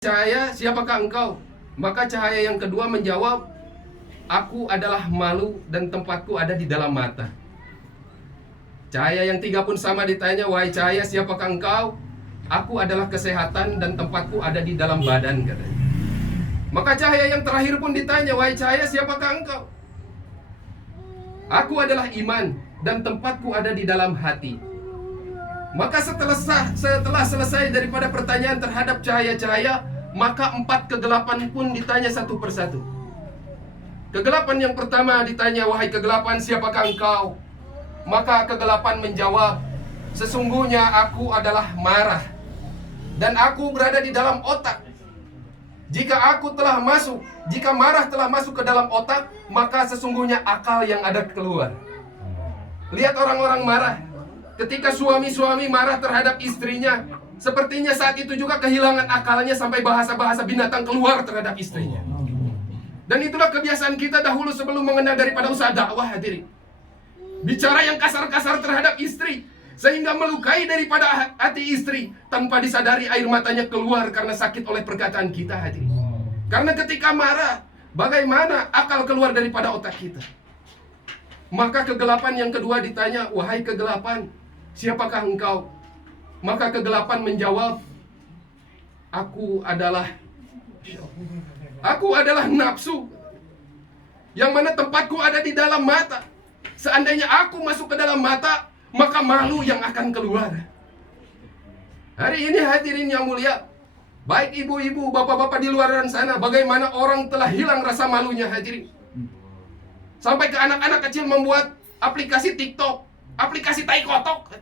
Cahaya, siapakah engkau? Maka cahaya yang kedua menjawab, aku adalah malu dan tempatku ada di dalam mata. Cahaya yang tiga pun sama ditanya, wahai cahaya, siapakah engkau? Aku adalah kesehatan dan tempatku ada di dalam badan, katanya. Maka cahaya yang terakhir pun ditanya, wahai cahaya, siapakah engkau? Aku adalah iman dan tempatku ada di dalam hati. Maka setelah selesai daripada pertanyaan terhadap cahaya-cahaya, maka empat kegelapan pun ditanya satu persatu. Kegelapan yang pertama ditanya, wahai kegelapan, siapakah engkau? Maka kegelapan menjawab, sesungguhnya aku adalah marah, dan aku berada di dalam otak. Jika marah telah masuk ke dalam otak, maka sesungguhnya akal yang ada keluar. Lihat orang-orang marah. Ketika suami-suami marah terhadap istrinya, sepertinya saat itu juga kehilangan akalnya sampai bahasa-bahasa binatang keluar terhadap istrinya. Dan itulah kebiasaan kita dahulu sebelum mengenal daripada usaha dakwah, hadirin. Bicara yang kasar-kasar terhadap istri, sehingga melukai daripada hati istri, tanpa disadari air matanya keluar karena sakit oleh perkataan kita, hadirin. Karena ketika marah, bagaimana akal keluar daripada otak kita? Maka kegelapan yang kedua ditanya, wahai kegelapan, siapakah engkau? Maka kegelapan menjawab, aku adalah nafsu, yang mana tempatku ada di dalam mata. Seandainya aku masuk ke dalam mata, maka malu yang akan keluar. Hari ini hadirin yang mulia, baik ibu-ibu, bapak-bapak di luar sana, bagaimana orang telah hilang rasa malunya, hadirin. Sampai ke anak-anak kecil membuat aplikasi TikTok, aplikasi tai kotok,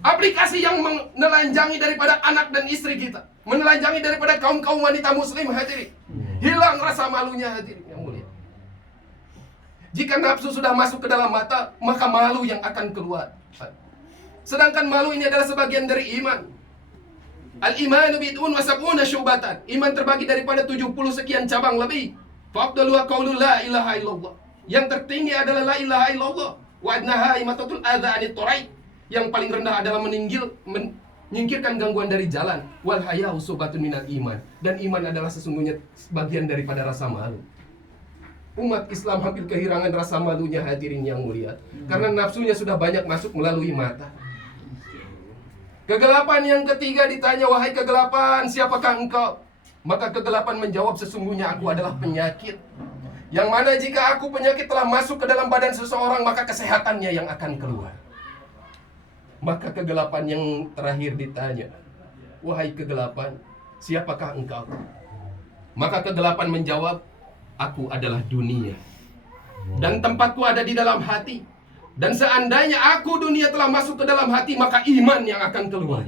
aplikasi yang menelanjangi daripada anak dan istri kita, menelanjangi daripada kaum-kaum wanita muslim, hadirin. Hilang rasa malunya, hadirin yang mulia. Jika nafsu sudah masuk ke dalam mata, maka malu yang akan keluar. Sedangkan malu ini adalah sebagian dari iman. Al-imanu bid'un wa sab'una syubatan. Iman terbagi daripada 70 sekian cabang lebih. Fa'abdaluha qawlu la ilaha illallah. Yang tertinggi adalah la ilaha illallah. Wa adnaha imatatul adha anit torai. Yang paling rendah adalah menyingkirkan gangguan dari jalan. Wal haya'u subatun minal iman. Dan iman adalah sesungguhnya bagian daripada rasa malu. Umat Islam hampir kehilangan rasa malunya, hadirin yang mulia, karena nafsunya sudah banyak masuk melalui mata. Kegelapan yang ketiga ditanya, wahai kegelapan, siapakah engkau? Maka kegelapan menjawab, sesungguhnya aku adalah penyakit, yang mana jika aku penyakit telah masuk ke dalam badan seseorang, maka kesehatannya yang akan keluar. Maka kegelapan yang terakhir ditanya, wahai kegelapan, siapakah engkau? Maka kegelapan menjawab, aku adalah dunia, dan tempatku ada di dalam hati. Dan seandainya aku dunia telah masuk ke dalam hati, maka iman yang akan keluar.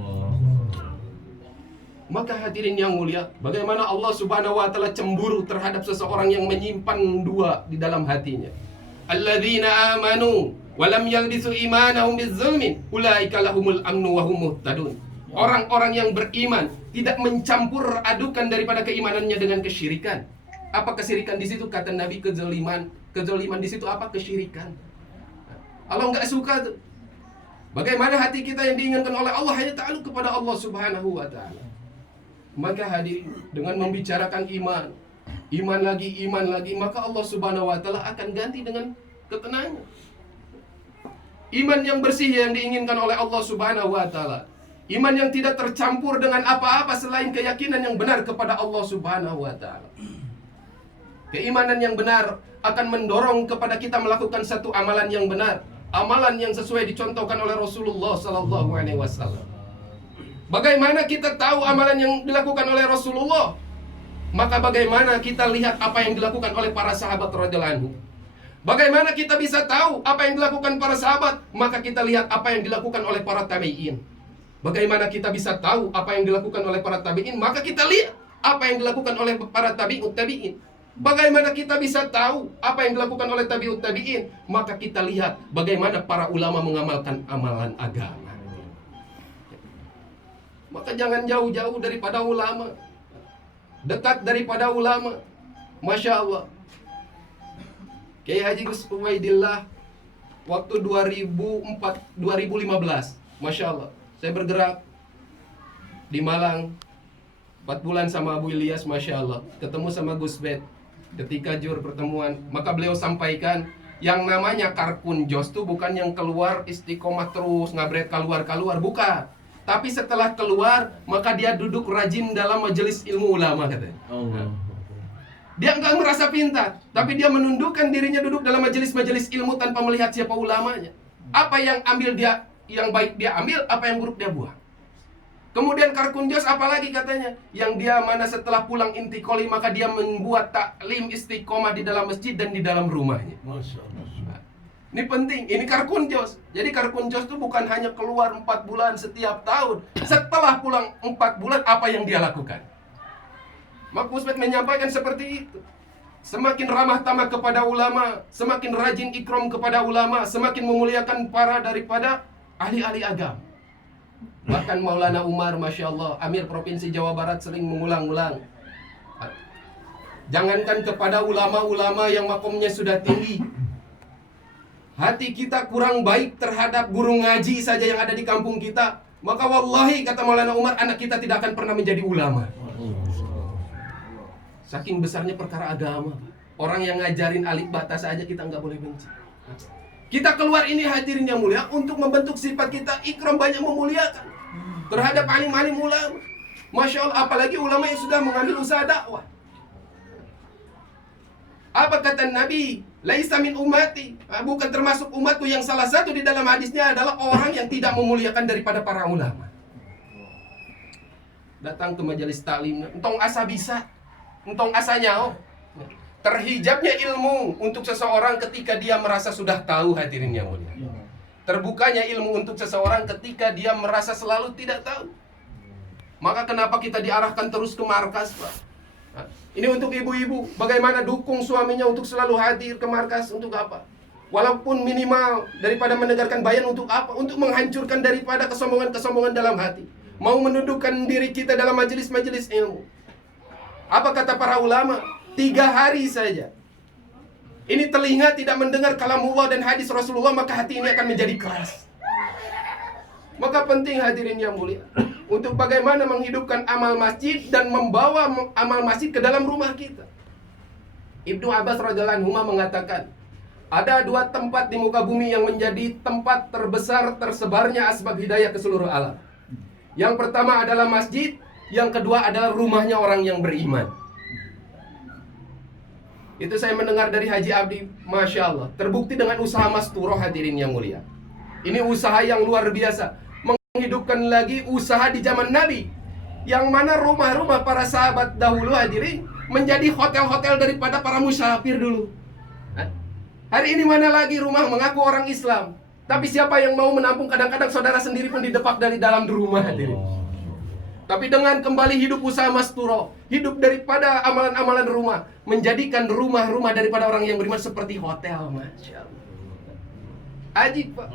Maka hadirin yang mulia, bagaimana Allah subhanahu wa ta'ala cemburu terhadap seseorang yang menyimpan dua di dalam hatinya. Alladzina amanu walam yalbisu imanahum bizzulmin ulaika lahumul amnu wa hum muhtadun. Orang-orang yang beriman tidak mencampur adukan daripada keimanannya dengan kesyirikan. Apa kesyirikan di situ? Kata Nabi, kezaliman. Kezaliman di situ apa? Kesyirikan. Allah nggak suka tuh. Bagaimana hati kita yang diinginkan oleh Allah hanya ta'aluk kepada Allah subhanahu wa ta'ala. Maka hadirin, dengan membicarakan iman lagi, maka Allah subhanahu wa ta'ala akan ganti dengan ketenangan. Iman yang bersih yang diinginkan oleh Allah subhanahu wa ta'ala. Iman yang tidak tercampur dengan apa-apa selain keyakinan yang benar kepada Allah subhanahu wa ta'ala. Keimanan yang benar akan mendorong kepada kita melakukan satu amalan yang benar, amalan yang sesuai dicontohkan oleh Rasulullah sallallahu alaihi wasallam. Bagaimana kita tahu amalan yang dilakukan oleh Rasulullah? Maka bagaimana kita lihat apa yang dilakukan oleh para sahabat radhiyallahu anhu? Bagaimana kita bisa tahu apa yang dilakukan para sahabat? Maka kita lihat apa yang dilakukan oleh para tabi'in. Bagaimana kita bisa tahu apa yang dilakukan oleh para tabi'in? Maka kita lihat apa yang dilakukan oleh para tabi'in. Bagaimana kita bisa tahu apa yang dilakukan oleh tabi'ut tabi'in? Maka kita lihat bagaimana para ulama mengamalkan amalan agama. Maka jangan jauh-jauh daripada ulama, dekat daripada ulama. Masya Allah, Kiai Haji Gus Ubaidillah waktu 2015, Masya Allah, saya bergerak di Malang, 4 bulan sama Abu Ilyas, Masya Allah. Ketemu sama Gus Bet. Ketika jur pertemuan, maka beliau sampaikan, yang namanya Karkun Jos tuh bukan yang keluar istiqomah terus, ngabret keluar-keluar, bukan. Tapi setelah keluar, maka dia duduk rajin dalam majelis ilmu ulama, katanya. Dia enggak merasa pintar, tapi dia menundukkan dirinya duduk dalam majelis-majelis ilmu tanpa melihat siapa ulamanya. Apa yang ambil dia, yang baik dia ambil, apa yang buruk dia buang. Kemudian Karkun Jos apalagi katanya, yang dia mana setelah pulang intikoli maka dia membuat taklim istiqomah di dalam masjid dan di dalam rumahnya. Masya Allah. Ini penting, ini Karkun Jos. Jadi Karkun Jos itu bukan hanya keluar 4 bulan setiap tahun. Setelah pulang 4 bulan, apa yang dia lakukan? Maka Ustaz menyampaikan seperti itu. Semakin ramah tamah kepada ulama, semakin rajin ikram kepada ulama, semakin memuliakan para daripada ahli-ahli agama. Bahkan Maulana Umar, Masya Allah, Amir Provinsi Jawa Barat sering mengulang-ulang, jangankan kepada ulama-ulama yang makomnya sudah tinggi, hati kita kurang baik terhadap guru ngaji saja yang ada di kampung kita, maka wallahi, kata Maulana Umar, anak kita tidak akan pernah menjadi ulama. Saking besarnya perkara agama. Orang yang ngajarin alif bata saja kita nggak boleh benci. Kita keluar ini hadirin yang mulia untuk membentuk sifat kita ikram, banyak memuliakan terhadap alim-alim ulama. Masya Allah, apalagi ulama yang sudah mengambil usaha dakwah. Apa kata Nabi? Laisa min ummati, bukan termasuk umatku. Yang salah satu di dalam hadisnya adalah orang yang tidak memuliakan daripada para ulama. Datang ke majelis taklim, entong asa bisa, entong asa nyao. Terhijabnya ilmu untuk seseorang ketika dia merasa sudah tahu, hadirin yang mulia. Terbukanya ilmu untuk seseorang ketika dia merasa selalu tidak tahu. Maka kenapa kita diarahkan terus ke markas, Pak? Ini untuk ibu-ibu, bagaimana dukung suaminya untuk selalu hadir ke markas, untuk apa? Walaupun minimal daripada mendengarkan bayan, untuk apa? Untuk menghancurkan daripada kesombongan-kesombongan dalam hati. Mau menundukkan diri kita dalam majelis-majelis ilmu. Apa kata para ulama? 3 hari saja ini telinga tidak mendengar kalamullah dan hadis Rasulullah, maka hati ini akan menjadi keras. Maka penting hadirin yang mulia, untuk bagaimana menghidupkan amal masjid dan membawa amal masjid ke dalam rumah kita. Ibnu Abbas radhiyallahu anhu mengatakan, ada 2 tempat di muka bumi yang menjadi tempat terbesar tersebarnya asbab hidayah ke seluruh alam. Yang pertama adalah masjid, yang kedua adalah rumahnya orang yang beriman. Itu saya mendengar dari Haji Abdi, Masya Allah. Terbukti dengan usaha Masturoh, hadirin yang mulia. Ini usaha yang luar biasa. Menghidupkan lagi usaha di zaman Nabi, yang mana rumah-rumah para sahabat dahulu, hadirin, menjadi hotel-hotel daripada para musafir dulu. Hari ini mana lagi rumah mengaku orang Islam, tapi siapa yang mau menampung? Kadang-kadang saudara sendiri pun didepak dari dalam rumah, hadirin. Tapi dengan kembali hidup usaha Masturo, hidup daripada amalan-amalan rumah, menjadikan rumah-rumah daripada orang yang beriman seperti hotel, Masya Allah. Ajib, Pak.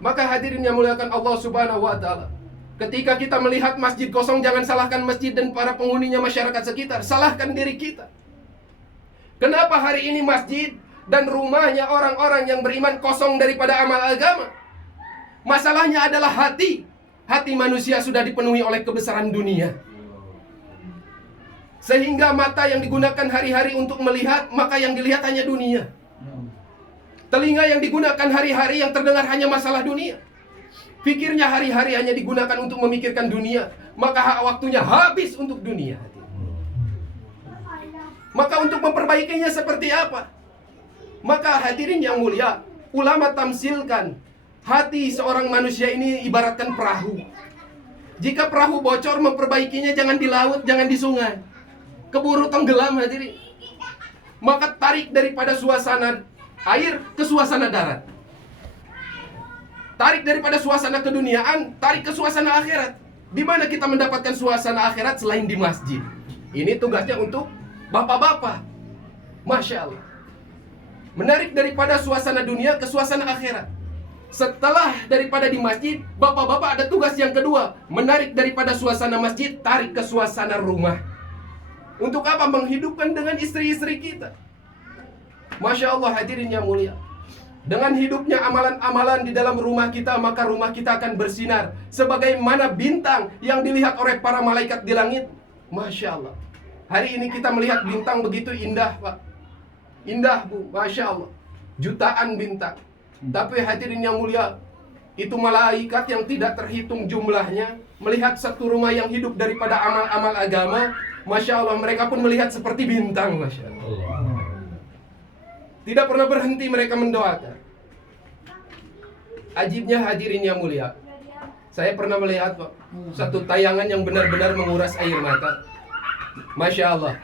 Maka hadirin yang muliakan Allah Subhanahu wa Ta'ala, ketika kita melihat masjid kosong, jangan salahkan masjid dan para penghuninya, masyarakat sekitar, salahkan diri kita. Kenapa hari ini masjid dan rumahnya orang-orang yang beriman kosong daripada amal agama? Masalahnya adalah hati. Hati manusia sudah dipenuhi oleh kebesaran dunia, sehingga mata yang digunakan hari-hari untuk melihat, maka yang dilihat hanya dunia. Telinga yang digunakan hari-hari, yang terdengar hanya masalah dunia. Pikirnya hari-hari hanya digunakan untuk memikirkan dunia, maka waktunya habis untuk dunia. Maka untuk memperbaikinya seperti apa? Maka hadirin yang mulia, ulama tamsilkan hati seorang manusia ini ibaratkan perahu. Jika perahu bocor, memperbaikinya jangan di laut, jangan di sungai, keburu tenggelam, hadirin. Maka tarik daripada suasana air ke suasana darat. Tarik daripada suasana keduniaan, tarik ke suasana akhirat. Di mana kita mendapatkan suasana akhirat selain di masjid? Ini tugasnya untuk bapak-bapak. Masya Allah. Menarik daripada suasana dunia ke suasana akhirat. Setelah daripada di masjid, bapak-bapak ada tugas yang kedua, menarik daripada suasana masjid, tarik ke suasana rumah. Untuk apa? Menghidupkan dengan istri-istri kita. Masya Allah, hadirin yang mulia. Dengan hidupnya amalan-amalan di dalam rumah kita, maka rumah kita akan bersinar sebagaimana bintang yang dilihat oleh para malaikat di langit. Masya Allah. Hari ini kita melihat bintang begitu indah, Pak. Indah, Bu. Masya Allah. Jutaan bintang. Tapi hadirin yang mulia, itu malaikat yang tidak terhitung jumlahnya melihat satu rumah yang hidup daripada amal-amal agama. Masya Allah, mereka pun melihat seperti bintang. Masya Allah. Tidak pernah berhenti mereka mendoakan. Ajibnya hadirin yang mulia, saya pernah melihat, Pak, satu tayangan yang benar-benar menguras air mata. Masya Allah.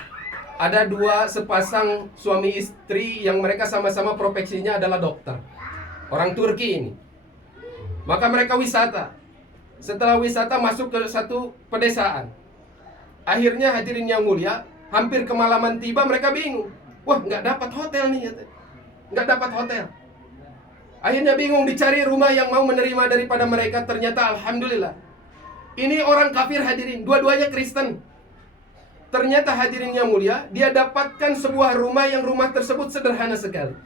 Ada dua sepasang suami istri yang mereka sama-sama profesinya adalah dokter. Orang Turki ini. Maka mereka wisata. Setelah wisata masuk ke satu pedesaan. Akhirnya hadirin yang mulia, hampir kemalaman tiba, mereka bingung. Wah, nggak dapat hotel nih, nggak dapat hotel. Akhirnya bingung, dicari rumah yang mau menerima daripada mereka. Ternyata alhamdulillah, ini orang kafir hadirin, dua-duanya Kristen. Ternyata hadirin yang mulia, dia dapatkan sebuah rumah yang rumah tersebut sederhana sekali.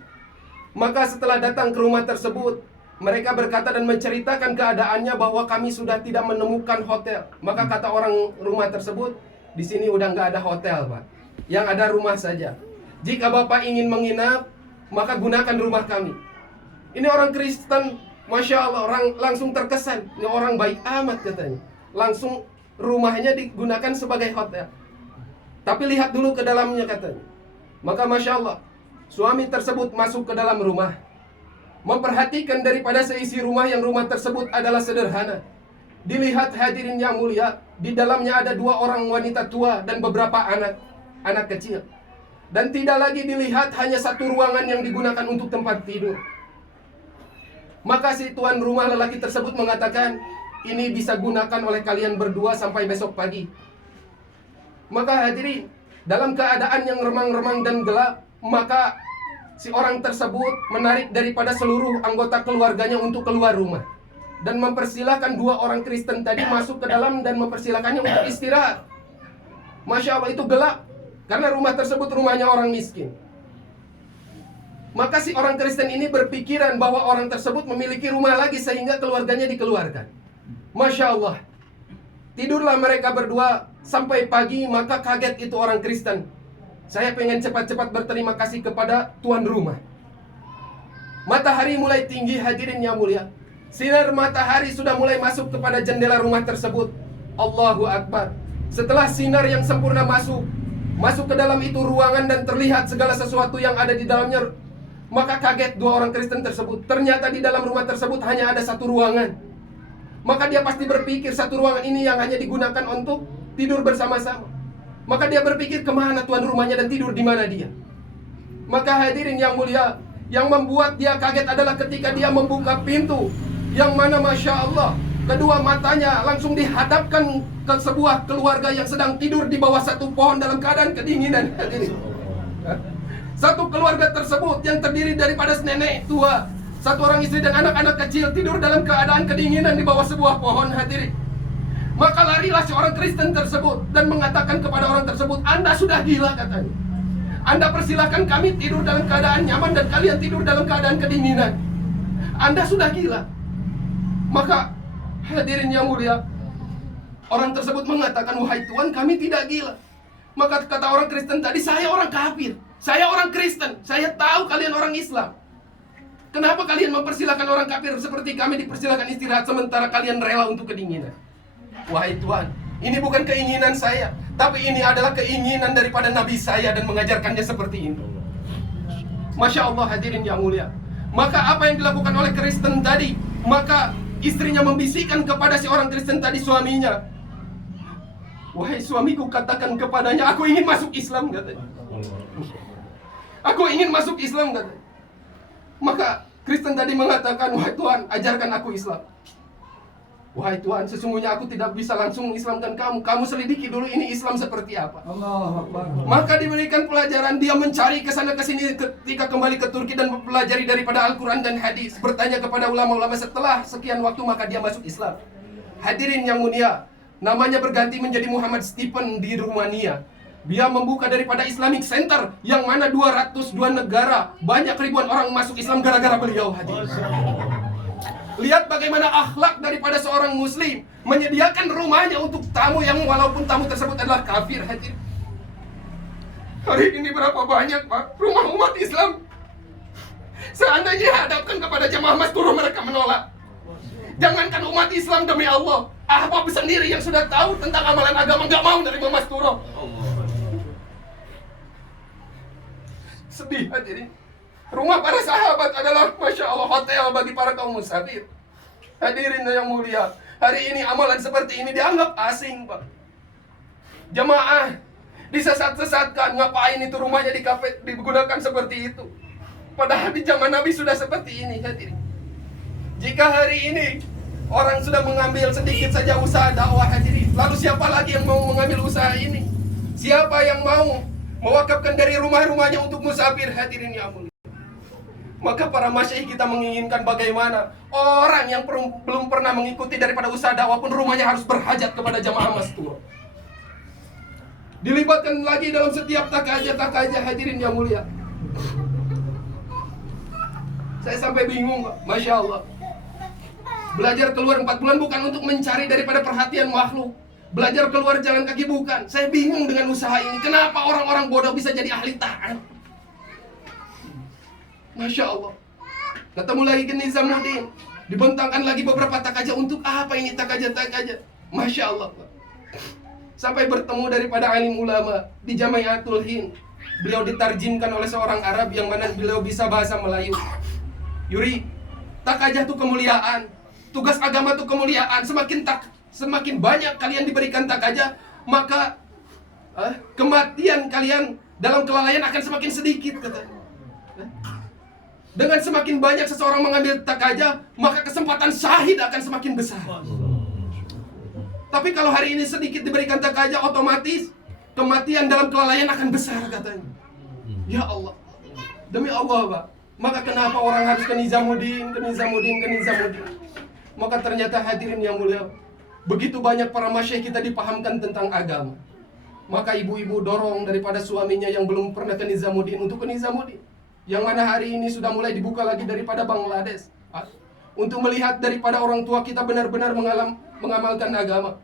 Maka setelah datang ke rumah tersebut, mereka berkata dan menceritakan keadaannya bahwa kami sudah tidak menemukan hotel. Maka kata orang rumah tersebut, di sini udah nggak ada hotel, Pak. Yang ada rumah saja. Jika Bapak ingin menginap, maka gunakan rumah kami. Ini orang Kristen, Masya Allah, orang langsung terkesan. Ini orang baik amat katanya. Langsung rumahnya digunakan sebagai hotel. Tapi lihat dulu ke dalamnya katanya. Maka Masya Allah, suami tersebut masuk ke dalam rumah, memperhatikan daripada seisi rumah yang rumah tersebut adalah sederhana. Dilihat hadirin yang mulia, di dalamnya ada dua orang wanita tua dan beberapa anak kecil. Dan tidak lagi dilihat hanya satu ruangan yang digunakan untuk tempat tidur. Maka si tuan rumah lelaki tersebut mengatakan, ini bisa gunakan oleh kalian berdua sampai besok pagi. Maka hadirin, dalam keadaan yang remang-remang dan gelap, maka si orang tersebut menarik daripada seluruh anggota keluarganya untuk keluar rumah. Dan mempersilahkan dua orang Kristen tadi masuk ke dalam dan mempersilahkannya untuk istirahat. Masya Allah, itu gelap. Karena rumah tersebut rumahnya orang miskin. Maka si orang Kristen ini berpikiran bahwa orang tersebut memiliki rumah lagi sehingga keluarganya dikeluarkan. Masya Allah. Tidurlah mereka berdua sampai pagi, maka kaget itu orang Kristen. Saya pengen cepat-cepat berterima kasih kepada tuan rumah. Matahari mulai tinggi hadirin yang mulia. Sinar matahari sudah mulai masuk kepada jendela rumah tersebut. Allahu Akbar. Setelah sinar yang sempurna masuk ke dalam itu ruangan dan terlihat segala sesuatu yang ada di dalamnya, maka kaget dua orang Kristen tersebut. Ternyata di dalam rumah tersebut hanya ada satu ruangan. Maka dia pasti berpikir satu ruangan ini yang hanya digunakan untuk tidur bersama-sama. Maka dia berpikir kemana tuan rumahnya dan tidur di mana dia. Maka hadirin yang mulia, yang membuat dia kaget adalah ketika dia membuka pintu, yang mana Masya Allah, kedua matanya langsung dihadapkan ke sebuah keluarga yang sedang tidur di bawah satu pohon dalam keadaan kedinginan. Hadirin, satu keluarga tersebut yang terdiri daripada nenek tua, satu orang istri dan anak-anak kecil tidur dalam keadaan kedinginan di bawah sebuah pohon. Hadirin, maka larilah seorang Kristen tersebut dan mengatakan kepada orang tersebut, Anda sudah gila katanya. Anda persilahkan kami tidur dalam keadaan nyaman dan kalian tidur dalam keadaan kedinginan. Anda sudah gila. Maka hadirin yang mulia, orang tersebut mengatakan, wahai Tuhan, kami tidak gila. Maka kata orang Kristen tadi, saya orang kafir, saya orang Kristen, saya tahu kalian orang Islam. Kenapa kalian mempersilahkan orang kafir seperti kami dipersilahkan istirahat sementara kalian rela untuk kedinginan? Wahai Tuhan, ini bukan keinginan saya, tapi ini adalah keinginan daripada Nabi saya dan mengajarkannya seperti ini. Masya Allah hadirin yang mulia. Maka apa yang dilakukan oleh Kristen tadi? Maka istrinya membisikkan kepada si orang Kristen tadi, suaminya, wahai suamiku, katakan kepadanya, aku ingin masuk Islam katanya. Aku ingin masuk Islam katanya. Maka Kristen tadi mengatakan, wahai Tuhan, ajarkan aku Islam. Wahai Tuhan, sesungguhnya aku tidak bisa langsung mengislamkan kamu. Kamu selidiki dulu ini Islam seperti apa. Allah Akbar. Maka diberikan pelajaran, dia mencari kesana kesini ketika kembali ke Turki dan mempelajari daripada Al-Quran dan hadis. Bertanya kepada ulama-ulama, setelah sekian waktu maka dia masuk Islam. Hadirin yang mulia, namanya berganti menjadi Muhammad Stephen di Rumania. Dia membuka daripada Islamic Center, yang mana 202 negara, banyak ribuan orang masuk Islam gara-gara beliau hadir. Lihat bagaimana akhlak daripada seorang muslim, menyediakan rumahnya untuk tamu yang walaupun tamu tersebut adalah kafir hadir. Hari ini berapa banyak, Pak, rumah umat Islam seandainya hadapkan kepada jamaah Masturah mereka menolak. Jangankan umat Islam, demi Allah, Ahbab sendiri yang sudah tahu tentang amalan agama nggak mau nerima Masturah. Sedih hadirin. Rumah para sahabat adalah Masya Allah hotel bagi para kaum musafir. Hadirin yang mulia, hari ini amalan seperti ini dianggap asing, Pak. Jamaah disesat-sesatkan, ngapain itu rumahnya digunakan seperti itu. Padahal di zaman Nabi sudah seperti ini hadirin. Jika hari ini orang sudah mengambil sedikit saja usaha dakwah hadirin, lalu siapa lagi yang mau mengambil usaha ini? Siapa yang mau mewakafkan dari rumah-rumahnya untuk musafir hadirin ya mulia? Maka para masyayikh kita menginginkan bagaimana orang yang belum pernah mengikuti daripada usaha dakwah pun rumahnya harus berhajat kepada jamaah Masturah. Dilibatkan lagi dalam setiap takaja hadirin yang mulia. Saya sampai bingung, Masya Allah. Belajar keluar 4 bulan bukan untuk mencari daripada perhatian makhluk. Belajar keluar jalan kaki bukan. Saya bingung dengan usaha ini. Kenapa orang-orang bodoh bisa jadi ahli taat? Masya Allah. Ketemu lagi ke Nizamuddin, dibentangkan lagi beberapa takaja. Untuk apa ini takaja-takaja? Masya Allah. Sampai bertemu daripada alim ulama di Jamiatul Hind. Beliau ditarjimkan oleh seorang Arab yang mana beliau bisa bahasa Melayu. Yuri, takajah itu kemuliaan, tugas agama itu kemuliaan. Semakin banyak kalian diberikan takajah, maka kematian kalian dalam kelalaian akan semakin sedikit, kata. Dengan semakin banyak seseorang mengambil takajah, maka kesempatan syahid akan semakin besar. Tapi kalau hari ini sedikit diberikan takajah, otomatis kematian dalam kelalaian akan besar, katanya. Ya Allah, demi Allah, Pak. Maka kenapa orang harus ke Nizamuddin? Maka ternyata hadirin yang mulia, begitu banyak para masyayikh kita dipahamkan tentang agama. Maka ibu-ibu dorong daripada suaminya yang belum pernah ke Nizamuddin untuk ke Nizamuddin. Yang mana hari ini sudah mulai dibuka lagi daripada Bangladesh. Untuk melihat daripada orang tua kita benar-benar mengamalkan agama.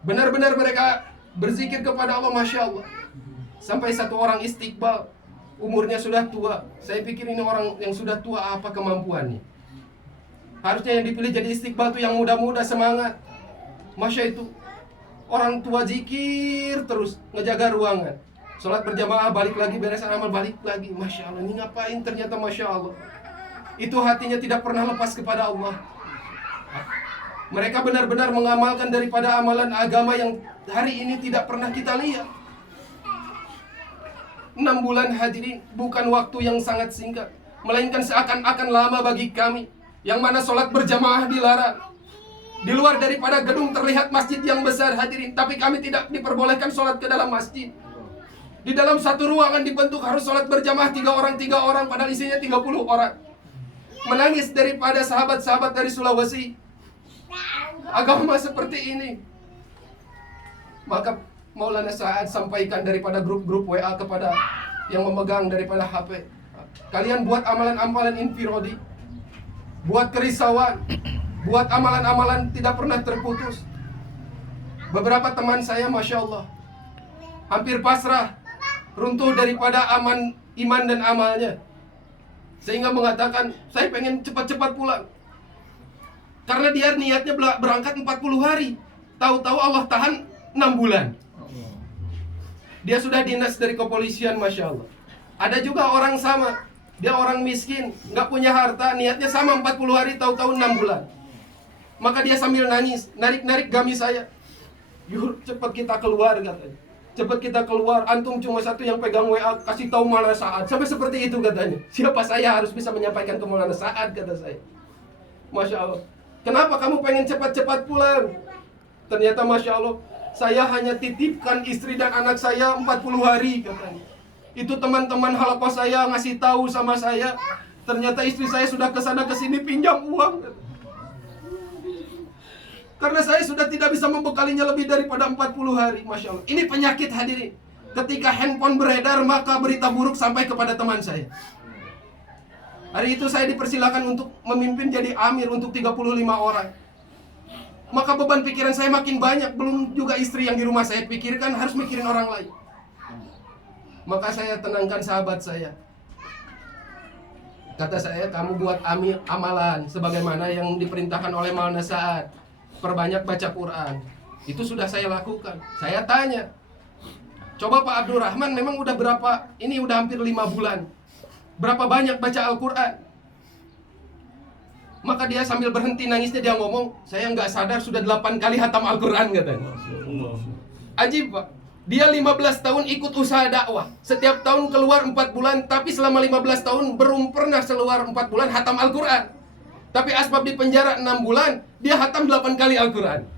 Benar-benar mereka berzikir kepada Allah, Masya Allah. Sampai satu orang istiqbal, umurnya sudah tua. Saya pikir ini orang yang sudah tua, apa kemampuannya? Harusnya yang dipilih jadi istiqbal itu yang muda-muda, semangat. Masya itu orang tua zikir terus, ngejaga ruangan. Sholat berjamaah, balik lagi, beresan amal, balik lagi. Masya Allah, ini ngapain ternyata, Masya Allah. Itu hatinya tidak pernah lepas kepada Allah. Mereka benar-benar mengamalkan daripada amalan agama yang hari ini tidak pernah kita lihat. 6 bulan hadirin bukan waktu yang sangat singkat, melainkan seakan-akan lama bagi kami, yang mana sholat berjamaah dilarang. Di luar daripada gedung terlihat masjid yang besar hadirin, tapi kami tidak diperbolehkan sholat ke dalam masjid. Di dalam satu ruangan dibentuk harus sholat berjamaah 3 orang, padahal isinya 30 orang. Menangis daripada sahabat-sahabat dari Sulawesi. Agama seperti ini. Maka Maulana Sa'ad sampaikan daripada grup-grup WA kepada yang memegang daripada HP. Kalian buat amalan-amalan infirodi, buat kerisauan, buat amalan-amalan tidak pernah terputus. Beberapa teman saya, Masya Allah, hampir pasrah, runtuh daripada iman dan amalnya. Sehingga mengatakan, saya pengen cepat-cepat pulang. Karena dia niatnya berangkat 40 hari. Tahu-tahu Allah tahan 6 bulan. Dia sudah dinas dari kepolisian, Masya Allah. Ada juga orang sama, dia orang miskin, nggak punya harta, niatnya sama 40 hari, tahu-tahu 6 bulan. Maka dia sambil nangis, narik-narik gamis saya. Yur, cepat kita keluar, katanya. Cepat kita keluar, antum cuma satu yang pegang WA, kasih tahu Maulana Sa'ad. Sampai seperti itu katanya. Siapa saya harus bisa menyampaikan ke Maulana Sa'ad, kata saya. Masya Allah. Kenapa kamu pengen cepat-cepat pulang? Ternyata Masya Allah, saya hanya titipkan istri dan anak saya 40 hari, katanya. Itu teman-teman halaqah saya ngasih tahu sama saya, ternyata istri saya sudah kesana kesini pinjam uang, katanya. Karena saya sudah tidak bisa membekalinya lebih daripada 40 hari. Masya Allah. Ini penyakit hadirin. Ketika handphone beredar, maka berita buruk sampai kepada teman saya. Hari itu saya dipersilakan untuk memimpin jadi amir untuk 35 orang. Maka beban pikiran saya makin banyak. Belum juga istri yang di rumah saya pikirkan, harus mikirin orang lain. Maka saya tenangkan sahabat saya. Kata saya, kamu buat amalan sebagaimana yang diperintahkan oleh Maulana Sa'ad. Perbanyak baca Quran. Itu sudah saya lakukan. Saya tanya, coba Pak Abdurrahman memang udah berapa, ini udah hampir 5 bulan, berapa banyak baca Al-Quran? Maka dia sambil berhenti nangisnya, dia ngomong, saya nggak sadar sudah 8 kali hatam Al-Quran, katanya. Ajib Pak, dia 15 tahun ikut usaha dakwah, setiap tahun keluar 4 bulan, tapi selama 15 tahun belum pernah keluar 4 bulan hatam Al-Quran. Tapi asbab di penjara 6 bulan, dia hatam 8 kali Al-Quran.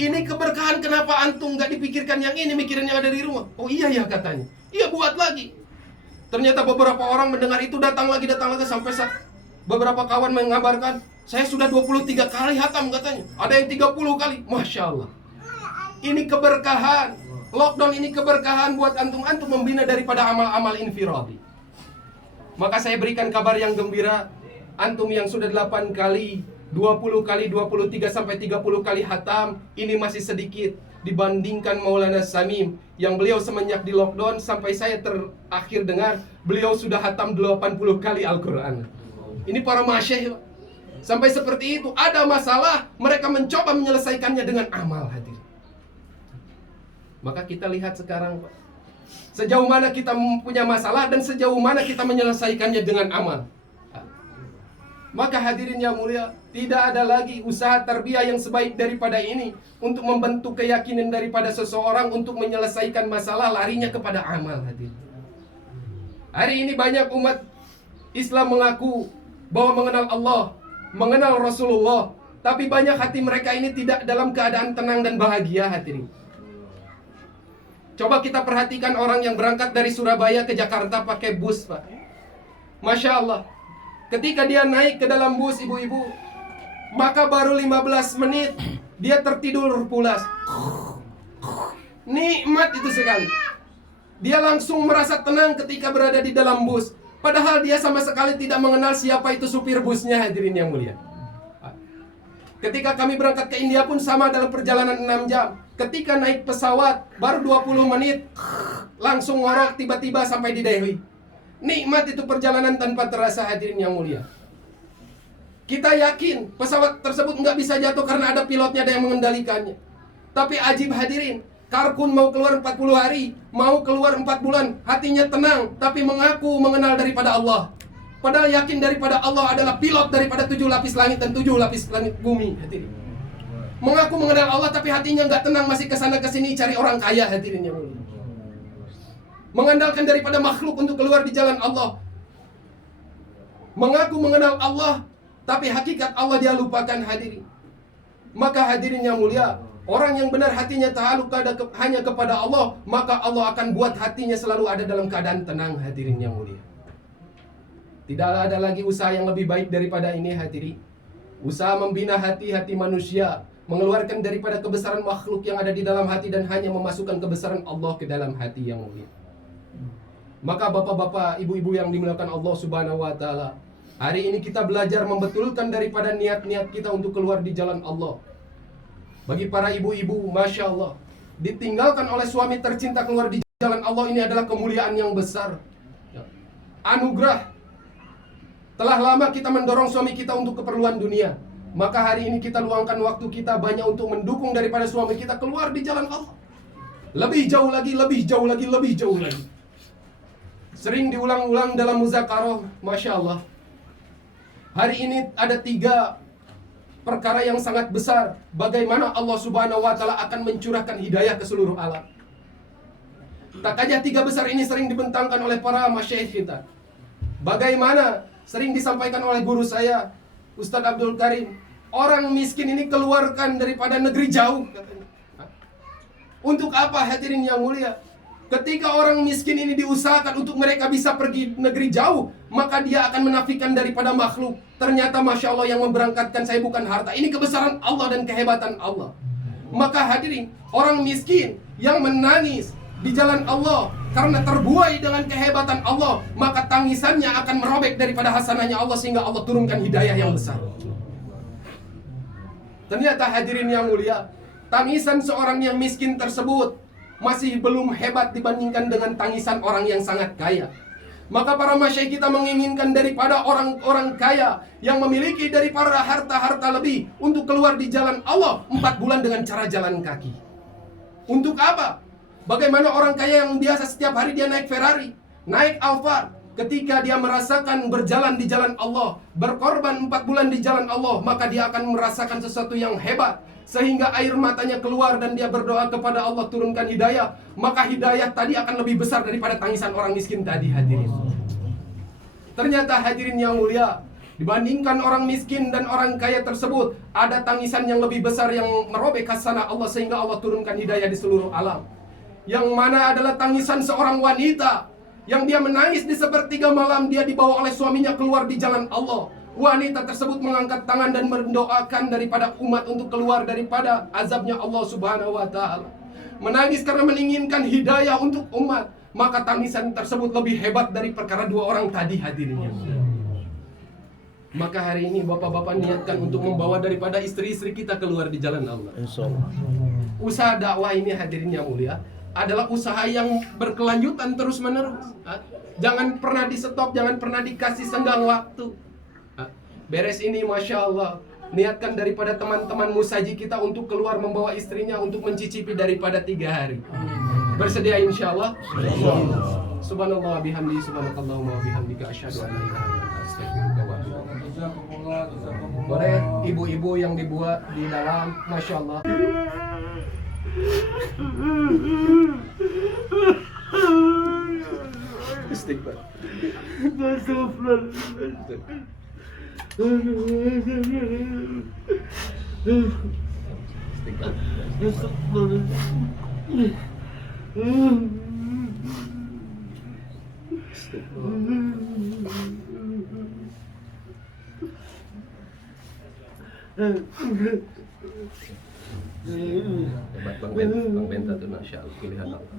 Ini keberkahan, kenapa antum nggak dipikirkan yang ini, mikirin yang ada di rumah? Oh iya ya, katanya. Iya, buat lagi. Ternyata beberapa orang mendengar itu datang lagi sampai beberapa kawan mengabarkan, saya sudah 23 kali hatam, katanya. Ada yang 30 kali. Masya Allah. Ini keberkahan. Lockdown ini keberkahan buat antum membina daripada amal-amal infiradi. Maka saya berikan kabar yang gembira. Antum yang sudah 8 kali, 20 kali, 23 sampai 30 kali hatam, ini masih sedikit dibandingkan Maulana Samim yang beliau semenjak di lockdown sampai saya terakhir dengar beliau sudah hatam 80 kali Al-Quran. Ini para masyayikh sampai seperti itu. Ada masalah, mereka mencoba menyelesaikannya dengan amal, hadir. Maka kita lihat sekarang, Pak, sejauh mana kita punya masalah dan sejauh mana kita menyelesaikannya dengan amal. Maka hadirin yang mulia, tidak ada lagi usaha tarbiyah yang sebaik daripada ini untuk membentuk keyakinan daripada seseorang untuk menyelesaikan masalah, larinya kepada amal, hadirin. Hari ini banyak umat Islam mengaku bahwa mengenal Allah, mengenal Rasulullah, tapi banyak hati mereka ini tidak dalam keadaan tenang dan bahagia, hadirin. Coba kita perhatikan orang yang berangkat dari Surabaya ke Jakarta pakai bus, Pak. Masya Allah. Ketika dia naik ke dalam bus, ibu-ibu, maka baru 15 menit dia tertidur pulas. Nikmat itu sekali. Dia langsung merasa tenang ketika berada di dalam bus. Padahal dia sama sekali tidak mengenal siapa itu supir busnya, hadirin yang mulia. Ketika kami berangkat ke India pun sama, dalam perjalanan 6 jam. Ketika naik pesawat baru 20 menit langsung ngorok tiba-tiba sampai di Delhi. Nikmat itu perjalanan tanpa terasa, hadirin yang mulia. Kita yakin pesawat tersebut nggak bisa jatuh karena ada pilotnya, ada yang mengendalikannya. Tapi ajib, hadirin, Karkun mau keluar 40 hari, mau keluar 4 bulan, hatinya tenang, tapi mengaku mengenal daripada Allah. Padahal yakin daripada Allah adalah pilot daripada 7 lapis langit dan 7 lapis langit bumi, hadirin. Mengaku mengenal Allah tapi hatinya nggak tenang, masih kesana kesini cari orang kaya, hadirin yang mulia. Mengandalkan daripada makhluk untuk keluar di jalan Allah. Mengaku mengenal Allah, tapi hakikat Allah dia lupakan, hadirin. Maka hadirin yang mulia, orang yang benar hatinya ta'aluk hanya kepada Allah, maka Allah akan buat hatinya selalu ada dalam keadaan tenang, hadirin yang mulia. Tidak ada lagi usaha yang lebih baik daripada ini, hadirin. Usaha membina hati-hati manusia, mengeluarkan daripada kebesaran makhluk yang ada di dalam hati dan hanya memasukkan kebesaran Allah ke dalam hati yang mulia. Maka bapak-bapak, ibu-ibu yang dimuliakan Allah Subhanahu wa ta'ala, hari ini kita belajar membetulkan daripada niat-niat kita untuk keluar di jalan Allah. Bagi para ibu-ibu, Masya Allah, ditinggalkan oleh suami tercinta keluar di jalan Allah, ini adalah kemuliaan yang besar, anugerah. Telah lama kita mendorong suami kita untuk keperluan dunia, maka hari ini kita luangkan waktu kita banyak untuk mendukung daripada suami kita keluar di jalan Allah. Lebih jauh lagi, lebih jauh lagi, lebih jauh lagi. Sering diulang-ulang dalam muzakarah, Masya Allah. Hari ini ada 3 perkara yang sangat besar, bagaimana Allah Subhanahu wa ta'ala akan mencurahkan hidayah ke seluruh alam. Tak aja 3 besar ini sering dibentangkan oleh para masyayikh kita. Bagaimana sering disampaikan oleh guru saya, Ustadz Abdul Karim, orang miskin ini keluarkan daripada negeri jauh, katanya. Untuk apa, hadirin yang mulia? Ketika orang miskin ini diusahakan untuk mereka bisa pergi negeri jauh, maka dia akan menafikan daripada makhluk. Ternyata Masya Allah yang memberangkatkan saya bukan harta. Ini kebesaran Allah dan kehebatan Allah. Maka hadirin, orang miskin yang menangis di jalan Allah karena terbuai dengan kehebatan Allah, maka tangisannya akan merobek daripada hasanahnya Allah sehingga Allah turunkan hidayah yang besar. Ternyata hadirin yang mulia, tangisan seorang yang miskin tersebut masih belum hebat dibandingkan dengan tangisan orang yang sangat kaya. Maka para masyayikh kita menginginkan daripada orang-orang kaya yang memiliki daripada harta-harta lebih untuk keluar di jalan Allah 4 bulan dengan cara jalan kaki. Untuk apa? Bagaimana orang kaya yang biasa setiap hari dia naik Ferrari, naik Alphard, ketika dia merasakan berjalan di jalan Allah, berkorban 4 bulan di jalan Allah, maka dia akan merasakan sesuatu yang hebat, sehingga air matanya keluar dan dia berdoa kepada Allah turunkan hidayah. Maka hidayah tadi akan lebih besar daripada tangisan orang miskin tadi, hadirin. Ternyata hadirin yang mulia, dibandingkan orang miskin dan orang kaya tersebut, ada tangisan yang lebih besar yang merobek hasanah Allah sehingga Allah turunkan hidayah di seluruh alam. Yang mana adalah tangisan seorang wanita yang dia menangis di sepertiga malam, dia dibawa oleh suaminya keluar di jalan Allah. Wanita tersebut mengangkat tangan dan mendoakan daripada umat untuk keluar daripada azabnya Allah Subhanahu wa ta'ala. Menangis karena menginginkan hidayah untuk umat. Maka tangisan tersebut lebih hebat dari perkara 2 orang tadi, hadirinnya. Maka hari ini bapak-bapak niatkan untuk membawa daripada istri-istri kita keluar di jalan Allah. Usaha dakwah ini, hadirin yang mulia, adalah usaha yang berkelanjutan terus-menerus. Jangan pernah di stop, jangan pernah dikasih senggang waktu. Beres ini, Masya Allah, niatkan daripada teman-teman musaji kita untuk keluar membawa istrinya untuk mencicipi daripada 3 hari. Bersedia insya Allah? Subhanallah bihamdi, subhanakallahumma bihamdika, asyhadu an la ilaha illa anta, astaghfiruka wa atubu ilaik. Boleh ibu-ibu yang dibuat di dalam, Masya Allah. Istighfar. Hebat Bang Benta tuh, Masya Allah, pilihan Allah.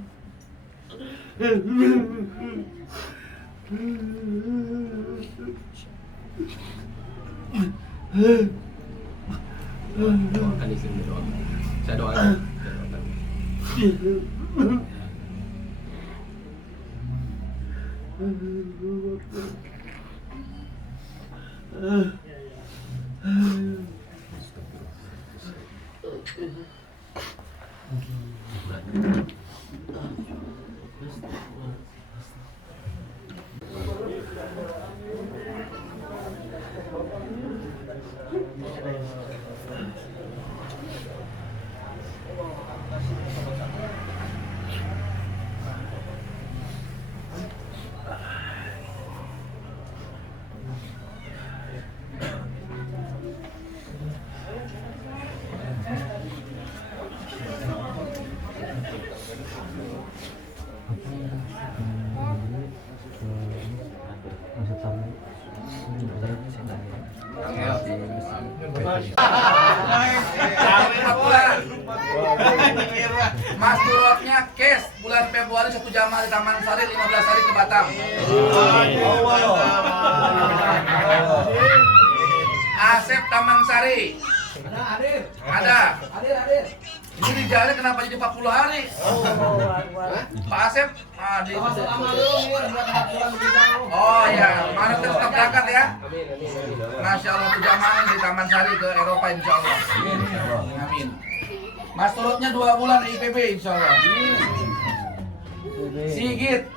Doakan istrinya, doakan. Saya doakan. Mas turutnya cash bulan Februari 1 jamaah di Taman Sari, 15 hari ke Batam. Asep Taman Sari. Ada. Ini Rijalnya kenapa jadi 40 hari? Pak Asep di oh ya, mana tetap berangkat ya? Masya Allah, 1 jamaah di Taman Sari ke Eropa insya Allah. Amin. Mas turutnya 2 bulan IPB insya Allah. Sigit,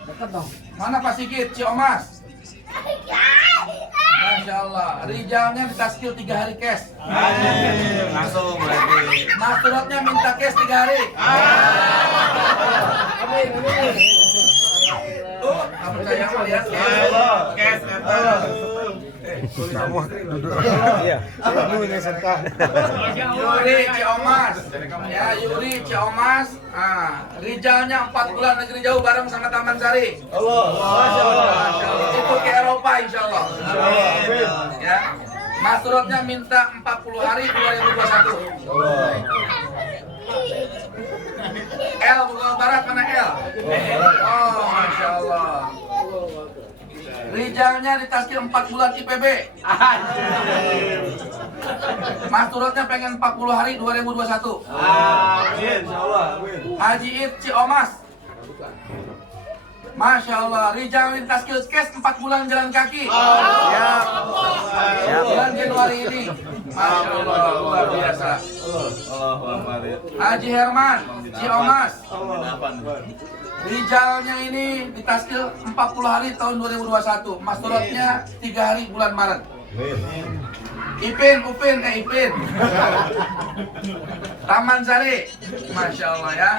mana Pak Sigit? Ciomas. Masya Allah, Rijalnya minta skill 3 hari cash. Langsung berarti. Mas turutnya minta cash 3 hari. Tuh, kamu percaya sama lihat Cash Iya. Yuri Ciomas. Ya, Yuri Ciomas. Rijalnya 4 bulan negeri jauh bareng sama Taman Sari. Masya Allah. Itu ke Eropa insya Allah. Ya. Mas turutnya minta 40 hari 2021. L Bogor Barat mana L? Rijalnya ditaskil 4 bulan IPB. Mas Turutnya pengen 40 hari 2021. Amin, insyaallah. Amin. Haji Id Ciomas. Masya Allah, Rijal ditaskil cash 4 bulan jalan kaki. Siap. Bulan Januari ini. Masya Allah, luar biasa. Allahu Akbar. Haji Herman Ciomas. Rijalnya ini ditaskil 40 hari tahun 2021. Mas Turutnya 3 hari bulan Maret. Ipin. Taman Sari. Masya Allah ya.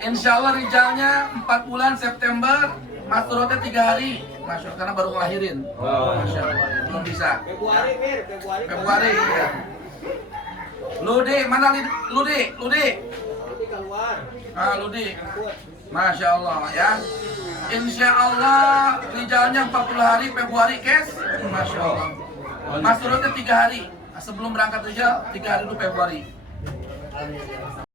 Insya Allah Rijalnya 4 bulan September. Mas Turutnya 3 hari. Masya Allah, karena baru ngelahirin. Masya Allah ya. Belum bisa. Februari ya. Ludi, mana Ludi? Ludi. Masya Allah ya. Insya Allah Rijalnya 40 hari Februari cash. Masya Allah. Mas Turutnya 3 hari. Sebelum berangkat Rijal 3 hari dulu Februari.